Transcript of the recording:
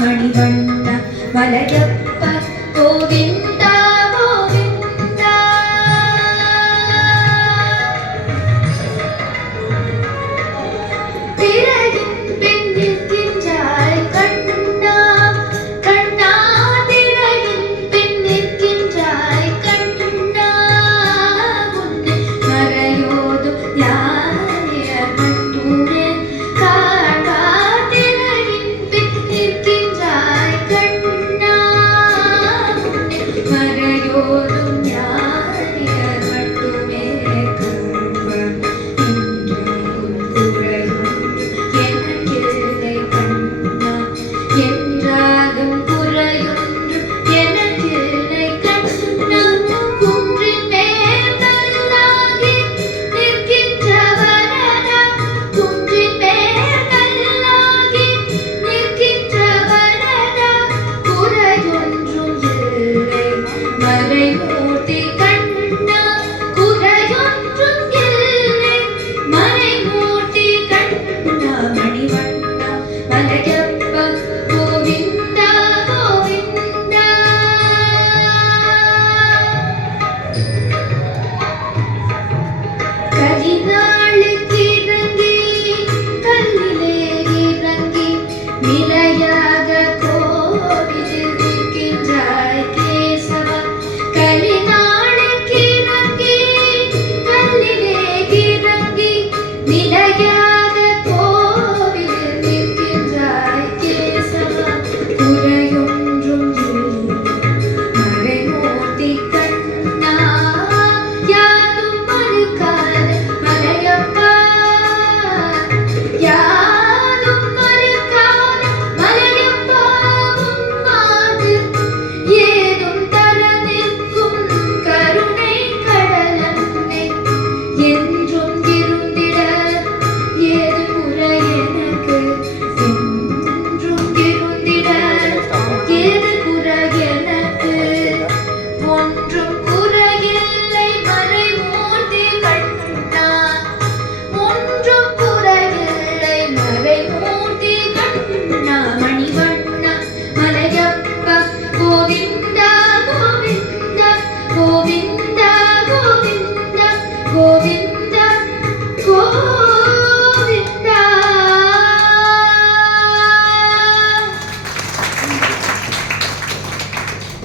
மணிவண்ண மலையப்ப கோவிந்தா கோவிந்தா. பிறகின் பின் நிற்கின்றாய் கண்ணா கண்ணா, பிறகின் பின் நிற்கின்றாய் கண்ணா, உன்னை மறையோதும் யாரையர் மட்டுமே காண்பார். பிறகின் பின் நிற்கின்றாய் கண்ணா, உன்னை மறையோதும் யாரையர் மட்டுமே காண்பார். என்றாலும் குறையொன்றும் எனக்கில்லை கண்ணா, குன்றின் மேல் கல்லாகி நிற்கின்ற வரதா, குன்றின் மேல் கல்லாகி நிற்கின்ற வரதா, குறையொன்றும் இல்லை மறைமூர்த்தி கண்ணா, குறையொன்றும் இல்லை மறைமூர்த்தி கண்ணா. மணிவண்ணா மலையப்ப கோவிந்தா கோவிந்தா. கலிநாளுக்கு இறங்கி கல்லிலே இறங்கி நிலையாக கோவிலில் நிற்கின்றாய் கேசவா. கலிநாளுக்கு இறங்கி கல்லிலே இறங்கி நிலையாக கோவிலில் நிற்கின்றாய் கேசவா. குறையொன்றும் இல்லை மறைமூர்த்தி கண்ணா, யாரும் மறுக்காத மலையப்பா, யாரும் மறுக்காத மலையப்பா. உன்மாது ஏதும் தர நிற்கும் கருணை கடலன்னை, என்றும் இருந்திட ஏது குறை எனக்கு, என்றும் இருந்திட ஏது குறை எனக்கு. ஒன்றும் குறையில்லை மறைமூர்த்தி கண்ணா, ஒன்றும் குறையில்லை மறைமூர்த்தி கண்ணா. மணிவண்ணா மலையப்ப கோவிந்தா கோவிந்தா கோவிந்தா.